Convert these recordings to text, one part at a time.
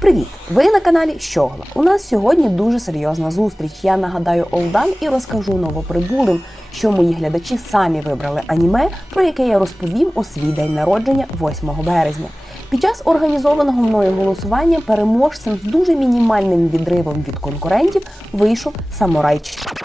Привіт! Ви на каналі Щогла. У нас сьогодні дуже серйозна зустріч. Я нагадаю Олдам і розкажу новоприбулим, що мої глядачі самі вибрали аніме, про яке я розповім у свій день народження 8 березня. Під час організованого мною голосування переможцем з дуже мінімальним відривом від конкурентів вийшов самурай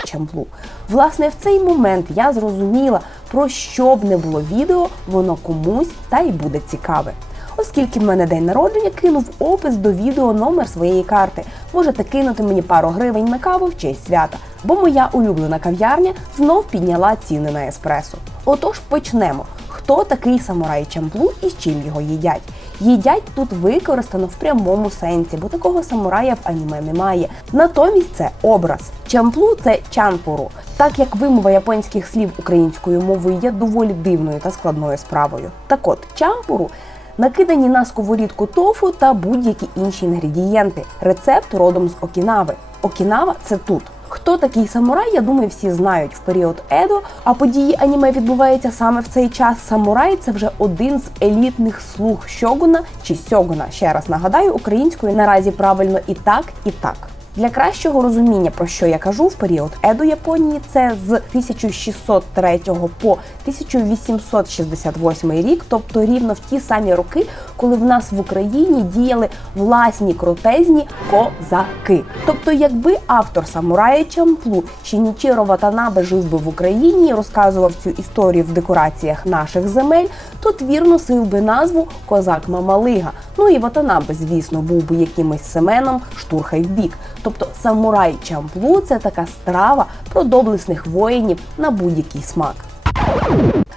Чамплу. Власне, в цей момент я зрозуміла, про що б не було відео, воно комусь та й буде цікаве. Оскільки в мене день народження, кинув опис до відео номер своєї карти. Можете кинути мені пару гривень на каву в честь свята, бо моя улюблена кав'ярня знов підняла ціни на еспресо. Отож, почнемо. Хто такий самурай Чамплу і з чим його їдять? Їдять тут використано в прямому сенсі, бо такого самурая в аніме немає. Натомість це образ. Чамплу це чанпуру. Так як вимова японських слів українською мовою є доволі дивною та складною справою. Так от, чампуру накидані на сковорідку тофу та будь-які інші інгредієнти. Рецепт родом з Окінави. Окінава це тут. Хто такий самурай, я думаю, всі знають в період Едо, а події аніме відбуваються саме в цей час. Самурай це вже один з елітних слуг Щогуна чи Сьогуна. Ще раз нагадаю, українською наразі правильно і так, і так. Для кращого розуміння, про що я кажу, в період Еду Японії це з 1603 по 1868 рік, тобто рівно в ті самі роки, коли в нас в Україні діяли власні крутезні козаки. Тобто, якби автор самурая Чамплу Шінічіро Ватанабе жив би в Україні і розказував цю історію в декораціях наших земель, то твір носив би назву Козак Мамалига. Ну і Ватанабе, звісно, був би якимось Семеном штурхай в бік. Тобто самурай Чамплу це така страва про доблесних воїнів на будь-який смак.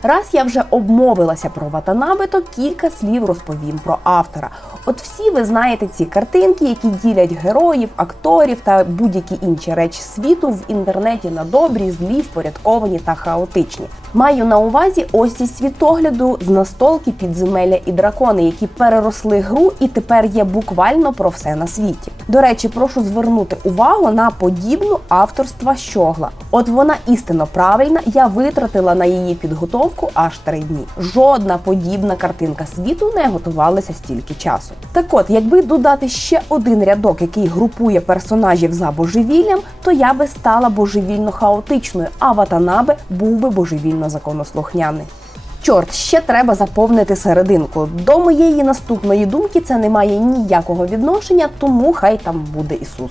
Раз я вже обмовилася про Ватанабе, то кілька слів розповім про автора. От всі ви знаєте ці картинки, які ділять героїв, акторів та будь-які інші речі світу в інтернеті на добрі, злі, впорядковані та хаотичні. Маю на увазі ось ці світогляду з настолки підземелля і дракони, які переросли гру і тепер є буквально про все на світі. До речі, прошу звернути увагу на подібну авторства щогла. От вона істинно правильна. Я витратила на її підготовку аж три дні. Жодна подібна картинка світу не готувалася стільки часу. Так от, якби додати ще один рядок, який групує персонажів за божевіллям, то я би стала божевільно хаотичною, а Ватанабе був би божевільно законослухняний. Чорт, ще треба заповнити серединку. До моєї наступної думки це не має ніякого відношення, тому хай там буде Ісус.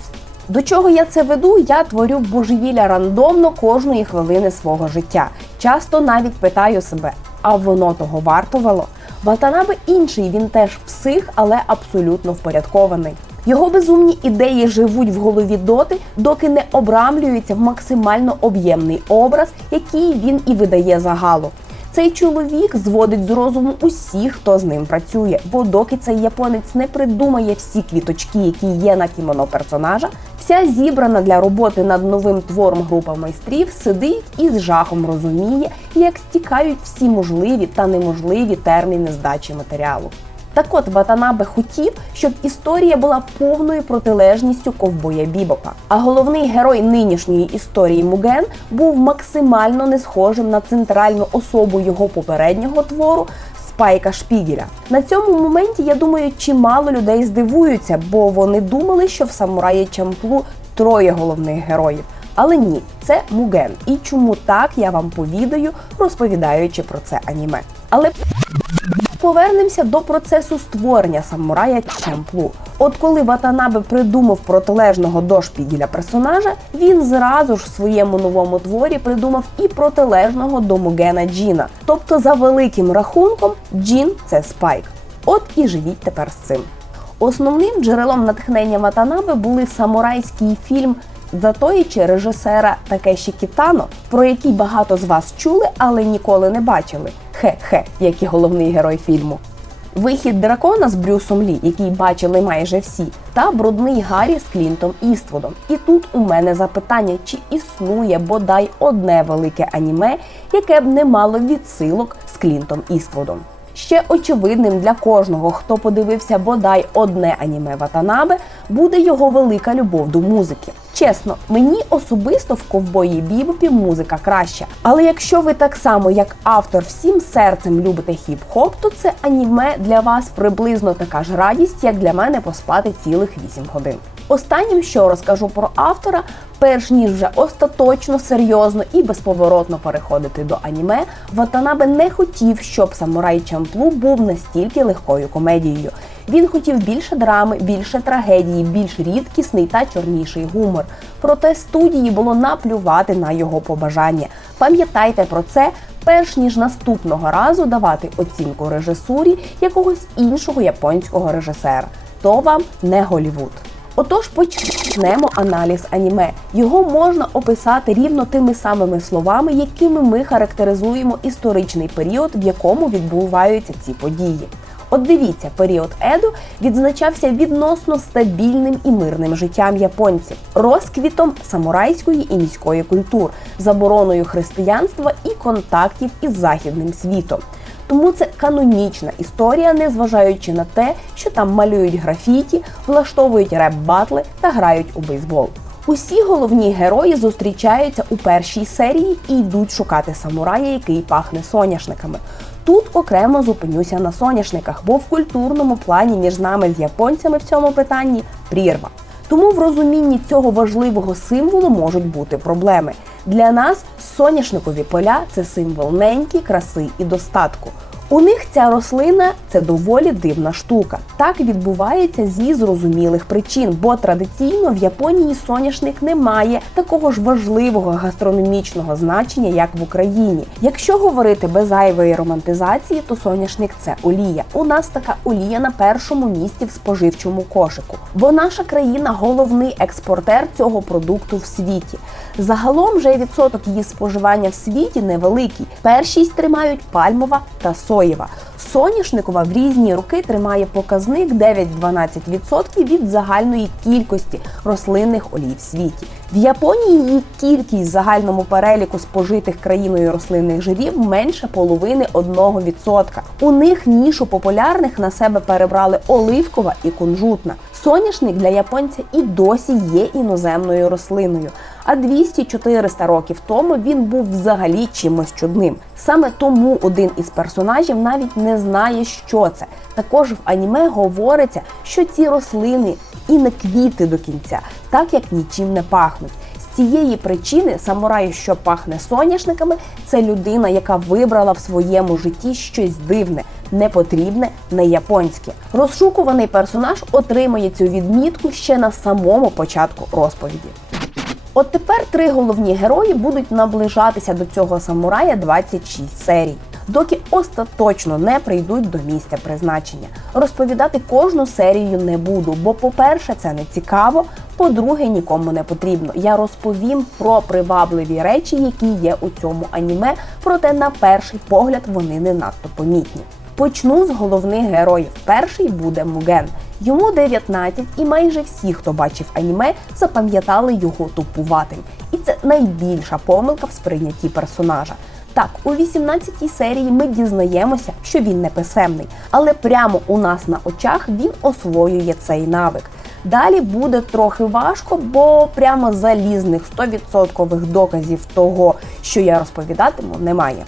До чого я це веду? Я творю божевілля рандомно кожної хвилини свого життя. Часто навіть питаю себе, а воно того вартувало? Ватанабе інший, він теж псих, але абсолютно впорядкований. Його безумні ідеї живуть в голові доти, доки не обрамлюються в максимально об'ємний образ, який він і видає загалу. Цей чоловік зводить з розуму усіх, хто з ним працює, бо доки цей японець не придумає всі квіточки, які є на кімоно персонажа, вся зібрана для роботи над новим твором група майстрів сидить і з жахом розуміє, як стікають всі можливі та неможливі терміни здачі матеріалу. Так от Ватанабе хотів, щоб історія була повною протилежністю ковбоя Бібопа. А головний герой нинішньої історії Муген був максимально не схожим на центральну особу його попереднього твору. Спайка Шпігеля. На цьому моменті, я думаю, чимало людей здивуються, бо вони думали, що в самураї Чамплу троє головних героїв. Але ні, це Муген. І чому так я вам повідаю, розповідаючи про це аніме. Але Повернемося до процесу створення самурая Чемплу. От коли Ватанабе придумав протилежного до шпігеля персонажа, він зразу ж в своєму новому творі придумав і протилежного до Мугена Джіна. Тобто, за великим рахунком, Джін це спайк. От і живіть тепер з цим. Основним джерелом натхнення Ватанабе були самурайський фільм Затоїчі режисера Такеші Кітано, про який багато з вас чули, але ніколи не бачили. Хе-хе, як і головний герой фільму. Вихід дракона з Брюсом Лі, який бачили майже всі, та брудний Гаррі з Клінтом Іствудом. І тут у мене запитання, чи існує бодай одне велике аніме, яке б не мало відсилок з Клінтом Іствудом. Ще очевидним для кожного, хто подивився бодай одне аніме Ватанабе, буде його велика любов до музики. Чесно, мені особисто в ковбої бібопі музика краща. Але якщо ви так само, як автор, всім серцем любите хіп-хоп, то це аніме для вас приблизно така ж радість, як для мене поспати цілих 8 годин. Останнім, що розкажу про автора, перш ніж вже остаточно, серйозно і безповоротно переходити до аніме, Ватанабе не хотів, щоб самурай Чамплу був настільки легкою комедією. Він хотів більше драми, більше трагедії, більш рідкісний та чорніший гумор. Проте студії було наплювати на його побажання. Пам'ятайте про це, перш ніж наступного разу давати оцінку режисурі якогось іншого японського режисера. То вам не Голівуд. Отож, почнемо аналіз аніме. Його можна описати рівно тими самими словами, якими ми характеризуємо історичний період, в якому відбуваються ці події. От дивіться, період Еду відзначався відносно стабільним і мирним життям японців, розквітом самурайської і міської культур, забороною християнства і контактів із західним світом. Тому це канонічна історія, незважаючи на те, що там малюють графіті, влаштовують реп-батли та грають у бейсбол. Усі головні герої зустрічаються у першій серії і йдуть шукати самурая, який пахне соняшниками. Тут окремо зупинюся на соняшниках, бо в культурному плані між нами з японцями в цьому питанні прірва. Тому в розумінні цього важливого символу можуть бути проблеми. Для нас соняшникові поля це символ неньки, краси і достатку. У них ця рослина це доволі дивна штука. Так відбувається зі зрозумілих причин, бо традиційно в Японії соняшник не має такого ж важливого гастрономічного значення, як в Україні. Якщо говорити без зайвої романтизації, то соняшник це олія. У нас така олія на першому місці в споживчому кошику, бо наша країна головний експортер цього продукту в світі. Загалом же відсоток її споживання в світі невеликий. Першість тримають пальмова та соєва. Соняшникова в різні роки тримає показник 9-12% від загальної кількості рослинних олій в світі. В Японії її кількість в загальному переліку спожитих країною рослинних жирів менше половини 1%. У них нішу популярних на себе перебрали оливкова і кунжутна. Соняшник для японця і досі є іноземною рослиною. А 200-400 років тому він був взагалі чимось чудним. Саме тому один із персонажів навіть не знає, що це. Також в аніме говориться, що ці рослини і не квіти до кінця, так як нічим не пахнуть. З цієї причини самурай, що пахне соняшниками, це людина, яка вибрала в своєму житті щось дивне, непотрібне, не японське. Розшукуваний персонаж отримає цю відмітку ще на самому початку розповіді. От тепер три головні герої будуть наближатися до цього самурая 26 серій, доки остаточно не прийдуть до місця призначення. Розповідати кожну серію не буду, бо, по-перше, це не цікаво. По-друге, нікому не потрібно. Я розповім про привабливі речі, які є у цьому аніме, проте на перший погляд вони не надто помітні. Почну з головних героїв. Перший буде Муген. Йому 19, і майже всі, хто бачив аніме, запам'ятали його тупуватим. І це найбільша помилка в сприйнятті персонажа. Так, у 18-й серії ми дізнаємося, що він не писемний, але прямо у нас на очах він освоює цей навик. Далі буде трохи важко, бо прямо залізних 100% доказів того, що я розповідатиму, немає.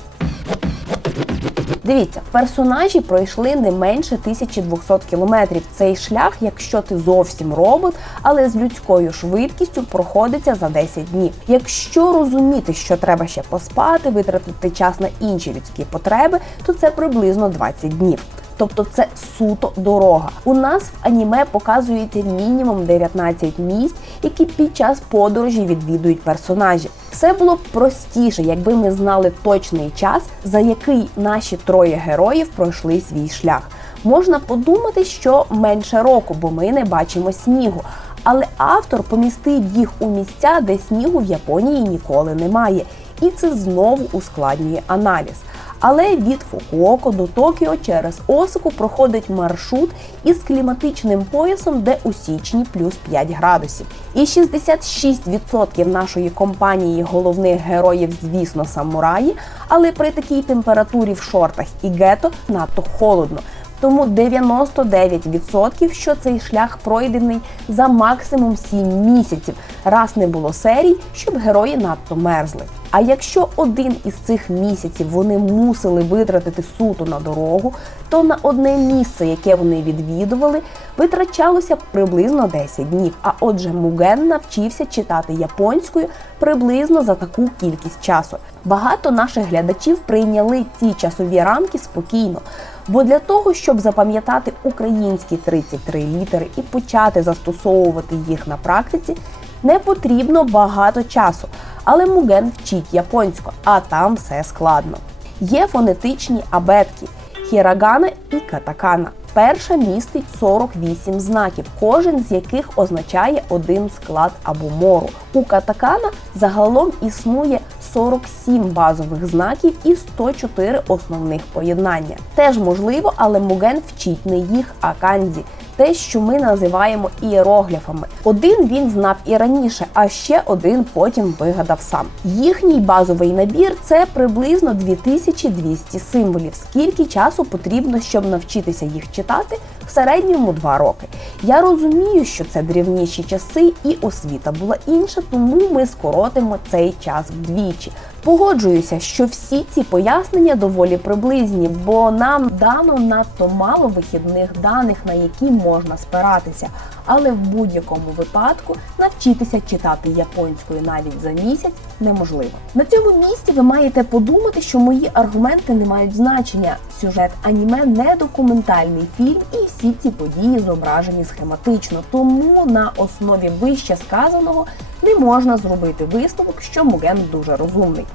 Дивіться, персонажі пройшли не менше 1200 кілометрів. Цей шлях, якщо ти зовсім робот, але з людською швидкістю проходиться за 10 днів. Якщо розуміти, що треба ще поспати, витратити час на інші людські потреби, то це приблизно 20 днів. Тобто це суто дорога. У нас в аніме показується мінімум 19 місць, які під час подорожі відвідують персонажі. Все було б простіше, якби ми знали точний час, за який наші троє героїв пройшли свій шлях. Можна подумати, що менше року, бо ми не бачимо снігу. Але автор помістив їх у місця, де снігу в Японії ніколи немає. І це знову ускладнює аналіз. Але від Фукуоко до Токіо через Осаку проходить маршрут із кліматичним поясом, де у січні плюс 5 градусів. І 66% нашої компанії головних героїв, звісно, самураї, але при такій температурі в шортах і гето надто холодно. Тому 99% що цей шлях пройдений за максимум 7 місяців. Раз не було серій, щоб герої надто мерзли. А якщо один із цих місяців вони мусили витратити суто на дорогу, то на одне місце, яке вони відвідували, витрачалося приблизно 10 днів. А отже, Муген навчився читати японською приблизно за таку кількість часу. Багато наших глядачів прийняли ці часові рамки спокійно. Бо для того, щоб запам'ятати українські 33 літери і почати застосовувати їх на практиці, не потрібно багато часу. Але Муген вчить японську, а там все складно. Є фонетичні абетки хірагана і катакана. Перша містить 48 знаків, кожен з яких означає один склад або мору. У катакана загалом існує 47 базових знаків і 104 основних поєднання. Теж можливо, але Муген вчить не їх, а канзі. Те, що ми називаємо іерогліфами. Один він знав і раніше, а ще один потім вигадав сам. Їхній базовий набір це приблизно 2200 символів. Скільки часу потрібно, щоб навчитися їх читати? В середньому 2 роки. Я розумію, що це древніші часи і освіта була інша, тому ми скоротимо цей час вдвічі. Погоджуюся, що всі ці пояснення доволі приблизні, бо нам дано надто мало вихідних даних, на які можна спиратися. Але в будь-якому випадку навчитися читати японською навіть за місяць неможливо. На цьому місці ви маєте подумати, що мої аргументи не мають значення. Сюжет аніме не документальний фільм, і всі ці події зображені схематично. Тому на основі вище сказаного не можна зробити висновок, що Муген дуже розумний.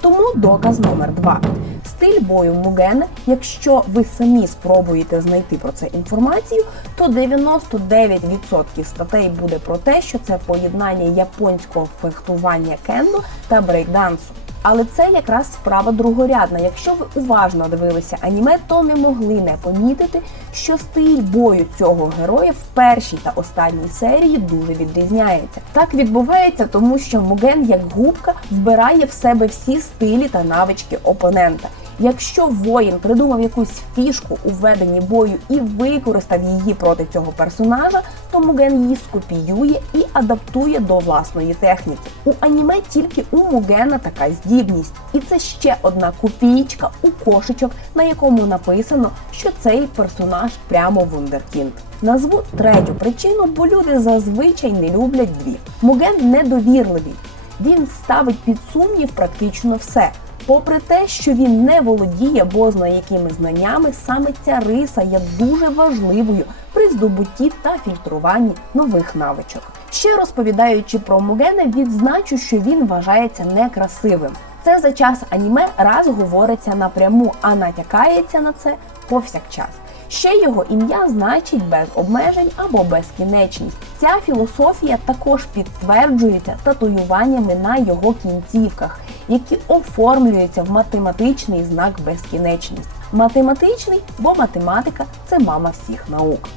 Тому доказ номер два. Стиль бою Муген, якщо ви самі спробуєте знайти про це інформацію, то 99% статей буде про те, що це поєднання японського фехтування кендо та брейкдансу. Але це якраз справа другорядна. Якщо ви уважно дивилися аніме, то не могли не помітити, що стиль бою цього героя в першій та останній серії дуже відрізняється. Так відбувається, тому що Муген, як губка, вбирає в себе всі стилі та навички опонента. Якщо воїн придумав якусь фішку у веденні бою і використав її проти цього персонажа, то Муген її скопіює і адаптує до власної техніки. У аніме тільки у Мугена така здібність, і це ще одна копієчка у кошечок, на якому написано, що цей персонаж прямо вундеркінд. Назву третю причину, бо люди зазвичай не люблять дві. Муген недовірливий. Він ставить під сумнів практично все. Попри те, що він не володіє бозна якими знаннями, саме ця риса є дуже важливою при здобутті та фільтруванні нових навичок. Ще розповідаючи про Мугена, відзначу, що він вважається некрасивим. Це за час аніме раз говориться напряму, а натякається на це повсякчас. Ще його ім'я значить без обмежень або безкінечність. Ця філософія також підтверджується татуюваннями на його кінцівках, які оформлюються в математичний знак безкінечність. Математичний, бо математика це мама всіх наук.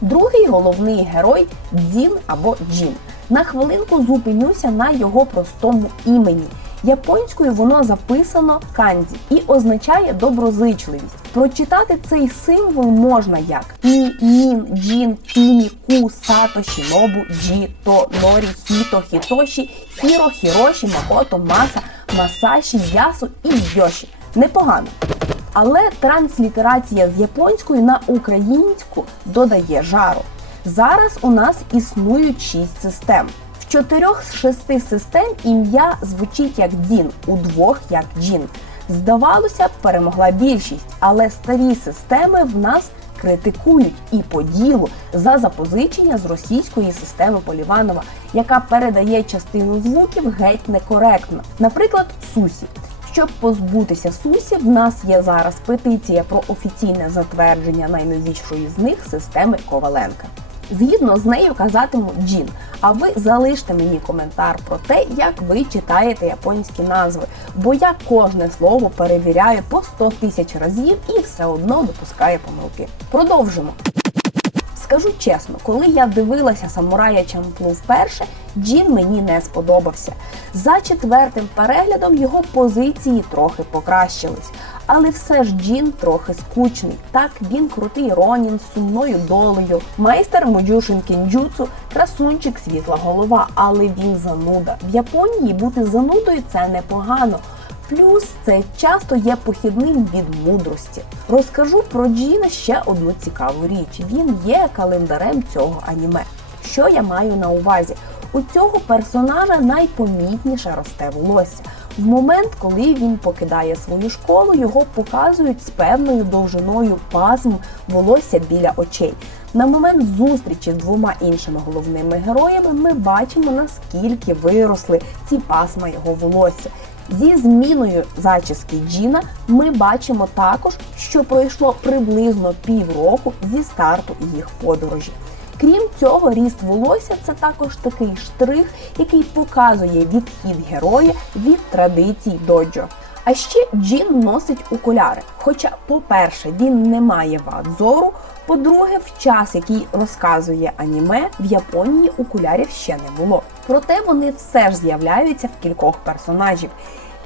Другий головний герой Дзін або Джін. На хвилинку зупинюся на його простому імені. Японською воно записано канзі і означає доброзичливість. Прочитати цей символ можна як Ні, Нін, Джін, Кіні, Ку, Сато, Шінобу, Джі, То, Норі, Хіто, Хітоші, Хіро, Хіроші, Макото, Маса, Масаші, Ясу і Йоші. Непогано. Але транслітерація з японської на українську додає жару. Зараз у нас існують шість систем. Чотирьох з шести систем ім'я звучить як Дін, у двох як Джін. Здавалося б, перемогла більшість, але старі системи в нас критикують і по ділу за запозичення з російської системи Поліванова, яка передає частину звуків геть некоректно. Наприклад, Сусі. Щоб позбутися Сусі, в нас є зараз петиція про офіційне затвердження найновішої з них системи Коваленка. Згідно з нею казатиму Джін. А ви залиште мені коментар про те, як ви читаєте японські назви, бо я кожне слово перевіряю по 100 тисяч разів і все одно допускаю помилки. Продовжимо. Скажу чесно, коли я дивилася самурая Чамплу вперше, Джін мені не сподобався. За четвертим переглядом його позиції трохи покращились. Але все ж Джін трохи скучний. Так, він крутий Ронін з сумною долею, майстер Моджушин кінджуцу, красунчик світла голова, але він зануда. В Японії бути занудою це непогано. Плюс це часто є похідним від мудрості. Розкажу про Джіна ще одну цікаву річ. Він є календарем цього аніме. Що я маю на увазі? У цього персонажа найпомітніше росте волосся. В момент, коли він покидає свою школу, його показують з певною довжиною пасм волосся біля очей. На момент зустрічі з двома іншими головними героями ми бачимо, наскільки виросли ці пасма його волосся. Зі зміною зачіски Джіна ми бачимо також, що пройшло приблизно півроку зі старту їх подорожі. Крім цього, ріст волосся це також такий штрих, який показує відхід героя від традицій доджо. А ще Джін носить окуляри. Хоча, по-перше, він не має вад зору. По-друге, в час, який розказує аніме, в Японії окулярів ще не було. Проте вони все ж з'являються в кількох персонажів.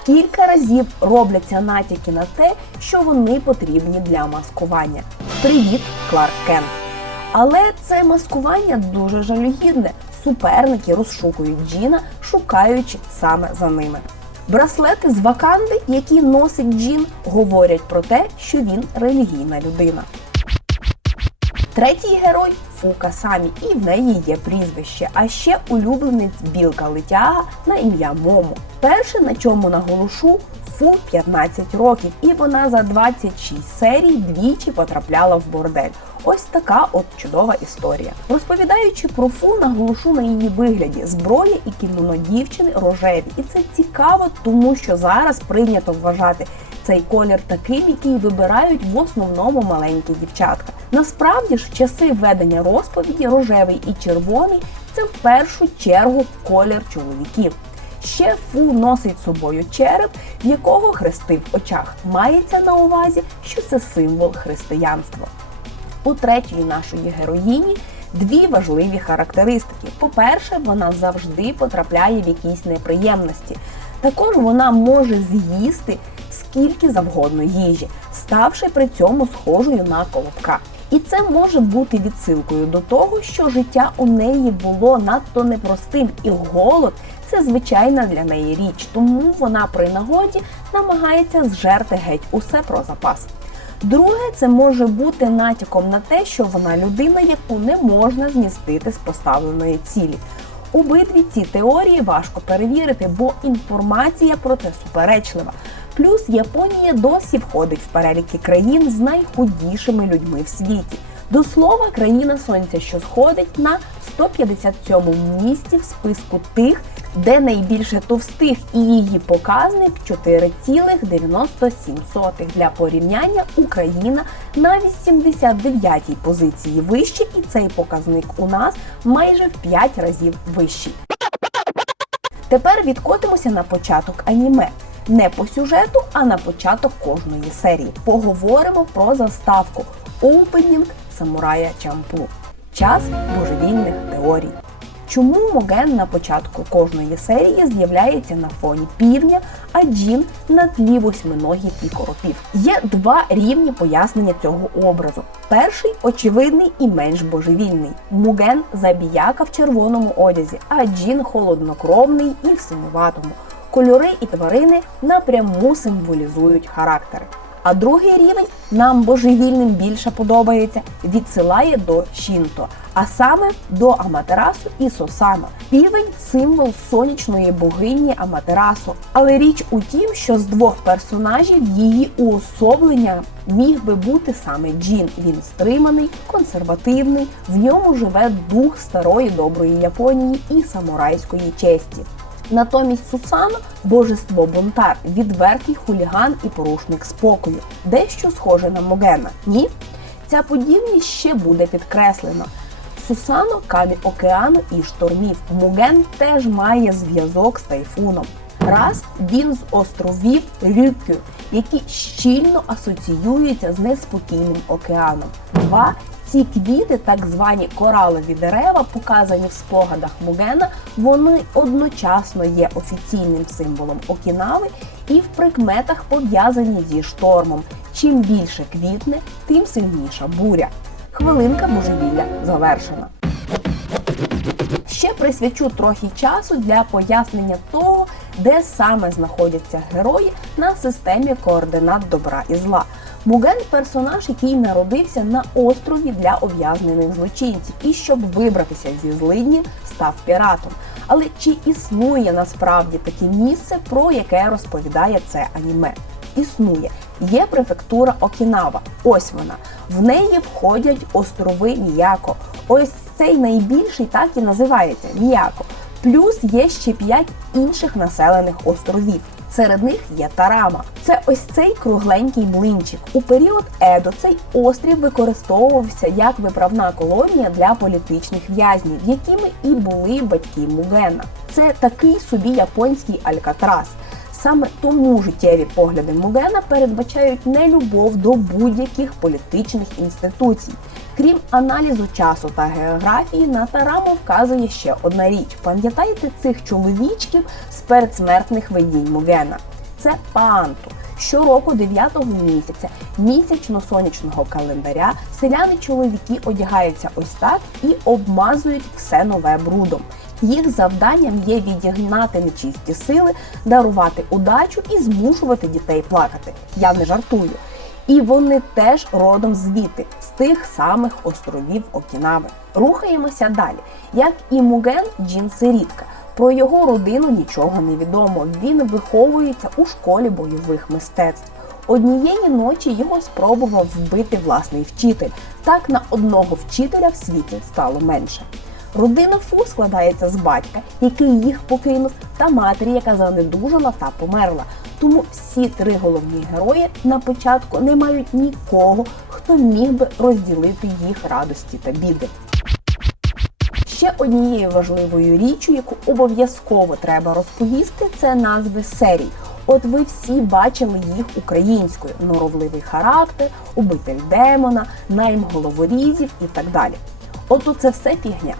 Кілька разів робляться натяки на те, що вони потрібні для маскування. Привіт, Кларк Кент! Але це маскування дуже жалюгідне. Суперники розшукують Джіна, шукаючи саме за ними. Браслети з Ваканди, які носить Джін, говорять про те, що він релігійна людина. Третій герой Фука Самі, і в неї є прізвище, а ще улюбленець білка летяга на ім'я Момо. Перше, на чому наголошу, Фу 15 років, і вона за 26 серій двічі потрапляла в бордель. Ось така от чудова історія. Розповідаючи про фу, наголошу на її вигляді зброя і кімоно дівчини рожеві. І це цікаво, тому що зараз прийнято вважати цей колір таким, який вибирають в основному маленькі дівчатка. Насправді ж, часи ведення розповіді рожевий і червоний це в першу чергу колір чоловіків. Ще фу носить собою череп, в якого хрести в очах. Мається на увазі, що це символ християнства. У третьої нашої героїні дві важливі характеристики. По-перше, вона завжди потрапляє в якісь неприємності. Також вона може з'їсти скільки завгодно їжі, ставши при цьому схожою на колобка. І це може бути відсилкою до того, що життя у неї було надто непростим, і голод це звичайна для неї річ, тому вона при нагоді намагається зжерти геть усе про запас. Друге, це може бути натяком на те, що вона людина, яку не можна змістити з поставленої цілі. Обидві ці теорії важко перевірити, бо інформація про це суперечлива. Плюс Японія досі входить в переліки країн з найхудішими людьми в світі. До слова, країна сонця, що сходить на 157-му місці в списку тих, де найбільше товстих, і її показник 4,97. Для порівняння Україна на 89-й позиції вище, і цей показник у нас майже в 5 разів вищий. Тепер відкотимося на початок аніме. Не по сюжету, а на початок кожної серії. Поговоримо про заставку Opening Самурая Чамплу. Час божевільних теорій. Чому Моген на початку кожної серії з'являється на фоні півдня, а Джін на тлі восьминогів і коропів? Є два рівні пояснення цього образу. Перший очевидний і менш божевільний. Муген забіяка в червоному одязі, а Джін холоднокровний і в синуватому. Кольори і тварини напряму символізують характери. А другий рівень нам божевільним більше подобається, відсилає до Шінто, а саме до Аматерасу і Сосано. Півень символ сонячної богині Аматерасу. Але річ у тім, що з двох персонажів її уособлення міг би бути саме Джін. Він стриманий, консервативний, в ньому живе дух старої доброї Японії і самурайської честі. Натомість Сусано божество бунтар, відвертий хуліган і порушник спокою, дещо схоже на Могена. Ні, ця подібність ще буде підкреслена. Сусано камінь океану і штормів. Моген теж має зв'язок з тайфуном. Раз він з островів Рюкю, які щільно асоціюються з неспокійним океаном. Два ці квіти, так звані коралові дерева, показані в спогадах Мугена, вони одночасно є офіційним символом Окінави і в прикметах пов'язані зі штормом. Чим більше квітне, тим сильніша буря. Хвилинка божевілля завершена. Ще присвячу трохи часу для пояснення того, де саме знаходяться герої на системі координат добра і зла. Муген персонаж, який народився на острові для ув'язнених злочинців, і щоб вибратися зі злиднів, став піратом. Але чи існує насправді таке місце, про яке розповідає це аніме? Існує. Є префектура Окінава. Ось вона. В неї входять острови Міяко. Ось цей найбільший так і називається Міяко. Плюс є ще п'ять інших населених островів. Серед них є Тарама. Це ось цей кругленький блинчик. У період Едо цей острів використовувався як виправна колонія для політичних в'язнів, якими і були батьки Мугена. Це такий собі японський Алькатрас. Саме тому життєві погляди Мугена передбачають нелюбов до будь-яких політичних інституцій. Крім аналізу часу та географії, на Тараму вказує ще одна річ: пам'ятаєте цих чоловічків з передсмертних видінь Мугена? Це паанту. Щороку 9-го місяця місячно-сонячного календаря селяни-чоловіки одягаються ось так і обмазують все нове брудом. Їх завданням є відігнати нечисті сили, дарувати удачу і змушувати дітей плакати. Я не жартую. І вони теж родом звідти, з тих самих островів Окінави. Рухаємося далі. Як і Муген, Джін сирітка. Про його родину нічого не відомо. Він виховується у школі бойових мистецтв. Однієї ночі його спробував вбити власний вчитель. Так на одного вчителя в світі стало менше. Родина Фу складається з батька, який їх покинув, та матері, яка занедужала та померла. Тому всі три головні герої на початку не мають нікого, хто міг би розділити їх радості та біди. Ще однією важливою річчю, яку обов'язково треба розповісти, це назви серій. От ви всі бачили їх українською: норовливий характер, убитель демона, найм головорізів і так далі. От це все фігня.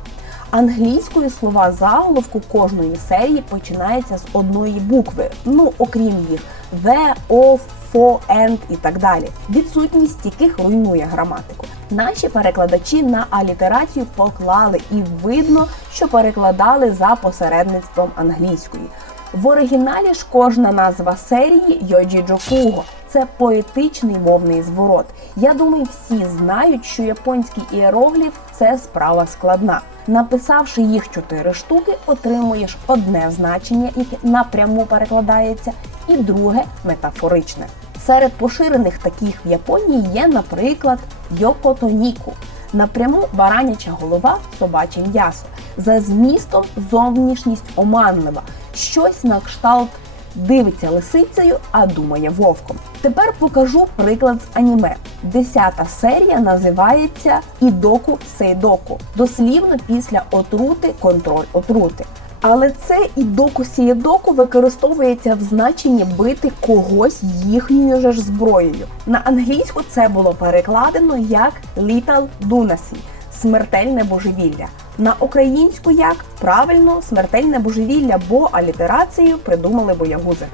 Англійською слова заголовку кожної серії починається з одної букви, ну окрім їх the, of, for, and і так далі. Відсутність яких руйнує граматику. Наші перекладачі на алітерацію поклали і видно, що перекладали за посередництвом англійської. В оригіналі ж кожна назва серії Йоджі Джокуго. Це поетичний мовний зворот. Я думаю, всі знають, що японський іерогліф це справа складна. Написавши їх чотири штуки, отримуєш одне значення, яке напряму перекладається, і друге метафоричне. Серед поширених таких в Японії є, наприклад, йокотоніку. Напряму бараняча голова, собаче м'ясо. За змістом зовнішність оманлива, щось на кшталт дивиться лисицею, а думає вовком. Тепер покажу приклад з аніме. Десята серія називається Ідоку Сейдоку. Дослівно після отрути контроль отрути. Але це ідоку сієдоку використовується в значенні бити когось їхньою ж зброєю. На англійську це було перекладено як Lethal Lunacy – смертельне божевілля. На українську як правильно смертельне божевілля, бо алітерацію придумали боягузи.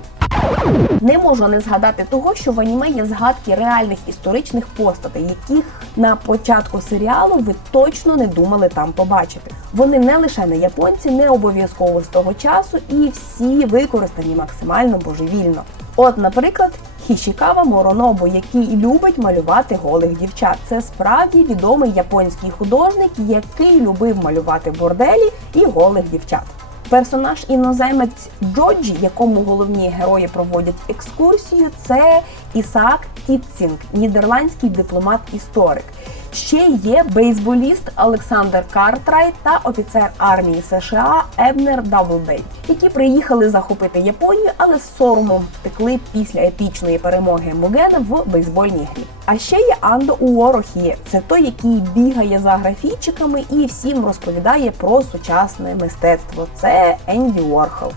Не можу не згадати того, що в аніме є згадки реальних історичних постатей, яких на початку серіалу ви точно не думали там побачити. Вони не лише не японці, не обов'язково з того часу, і всі використані максимально божевільно. От, наприклад, Хішікава Моронобу, який любить малювати голих дівчат. Це справді відомий японський художник, який любив малювати борделі і голих дівчат. Персонаж іноземець Джоджі, якому головні герої проводять екскурсію, це Ісаак Тітцінг, нідерландський дипломат-історик. Ще є бейсболіст Олександр Картрайт та офіцер армії США Ебнер Даблбей, які приїхали захопити Японію, але з соромом втекли після епічної перемоги Мугена в бейсбольній грі. А ще є Андо Уорохі. Це той, який бігає за графічиками і всім розповідає про сучасне мистецтво. Це Енді Уорхол.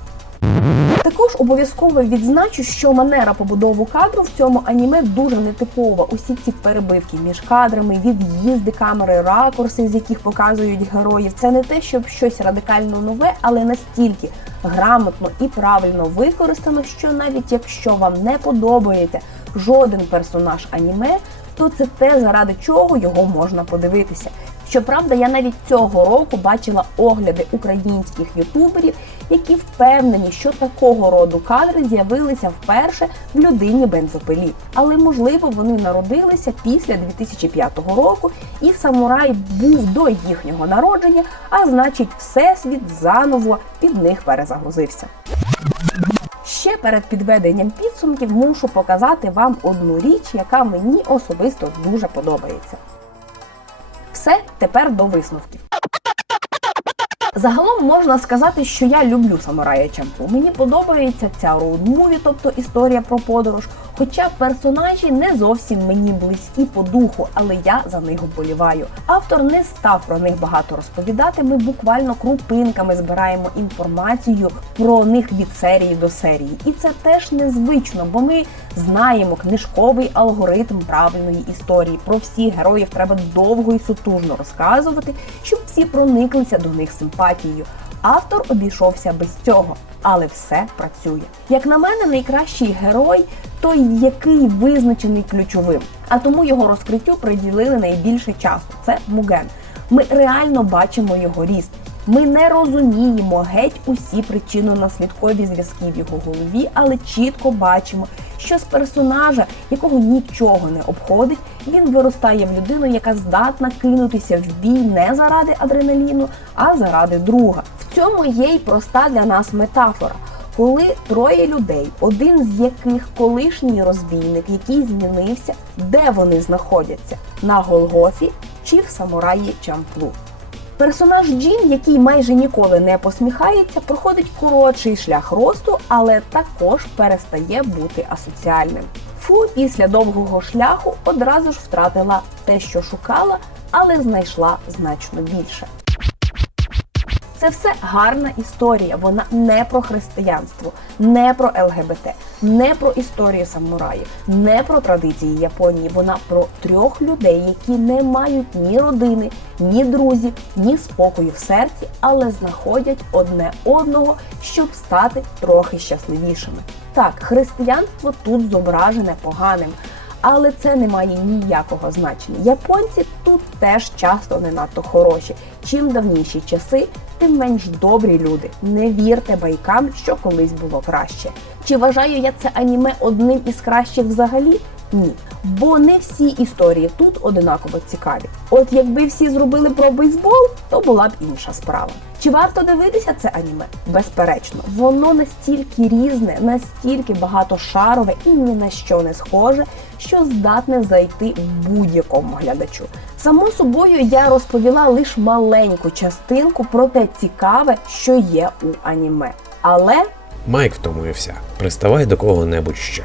Також обов'язково відзначу, що манера побудови кадру в цьому аніме дуже нетипова. Усі ці перебивки між кадрами, від'їзди камери, ракурси, з яких показують героїв. Це не те, щоб щось радикально нове, але настільки грамотно і правильно використано, що навіть якщо вам не подобається жоден персонаж аніме, то це те, заради чого його можна подивитися. Щоправда, я навіть цього року бачила огляди українських ютуберів, які впевнені, що такого роду кадри з'явилися вперше в людині бензопилі. Але можливо вони народилися після 2005 року, і самурай був до їхнього народження, а значить, всесвіт заново під них перезагрузився. Ще перед підведенням підсумків мушу показати вам одну річ, яка мені особисто дуже подобається. Все тепер до висновків. Загалом можна сказати, що я люблю самурая Чампу. Мені подобається ця роуд-муві, тобто історія про подорож. Хоча персонажі не зовсім мені близькі по духу, але я за них вболіваю. Автор не став про них багато розповідати. Ми буквально крупинками збираємо інформацію про них від серії до серії. І це теж незвично, бо ми знаємо книжковий алгоритм правильної історії. Про всіх героїв треба довго і сутужно розказувати, щоб всі прониклися до них симпатією. Автор обійшовся без цього, але все працює. Як на мене, найкращий герой той, який визначений ключовим, а тому його розкриттю приділили найбільше часу. Це Муген. Ми реально бачимо його ріст. Ми не розуміємо геть усі причинно-наслідкові зв'язки в його голові, але чітко бачимо, що з персонажа, якого нічого не обходить, він виростає в людину, яка здатна кинутися в бій не заради адреналіну, а заради друга. В цьому є й проста для нас метафора. Коли троє людей, один з яких колишній розбійник, який змінився, де вони знаходяться? На Голгофі чи в самураї Чамплу? Персонаж Джін, який майже ніколи не посміхається, проходить коротший шлях росту, але також перестає бути асоціальним. Фу після довгого шляху одразу ж втратила те, що шукала, але знайшла значно більше. Це все гарна історія. Вона не про християнство, не про ЛГБТ, не про історію самураїв, не про традиції Японії. Вона про трьох людей, які не мають ні родини, ні друзів, ні спокою в серці, але знаходять одне одного, щоб стати трохи щасливішими. Так, християнство тут зображене поганим. Але це не має ніякого значення. Японці тут теж часто не надто хороші. Чим давніші часи, тим менш добрі люди. Не вірте байкам, що колись було краще. Чи вважаю я це аніме одним із кращих взагалі? Ні. Бо не всі історії тут одинаково цікаві. От якби всі зробили про бейсбол, то була б інша справа. Чи варто дивитися це аніме? Безперечно, воно настільки різне, настільки багатошарове і ні на що не схоже, що здатне зайти будь-якому глядачу. Само собою я розповіла лише маленьку частинку про те цікаве, що є у аніме. Але Майк втомився. Приставай до кого-небудь ще.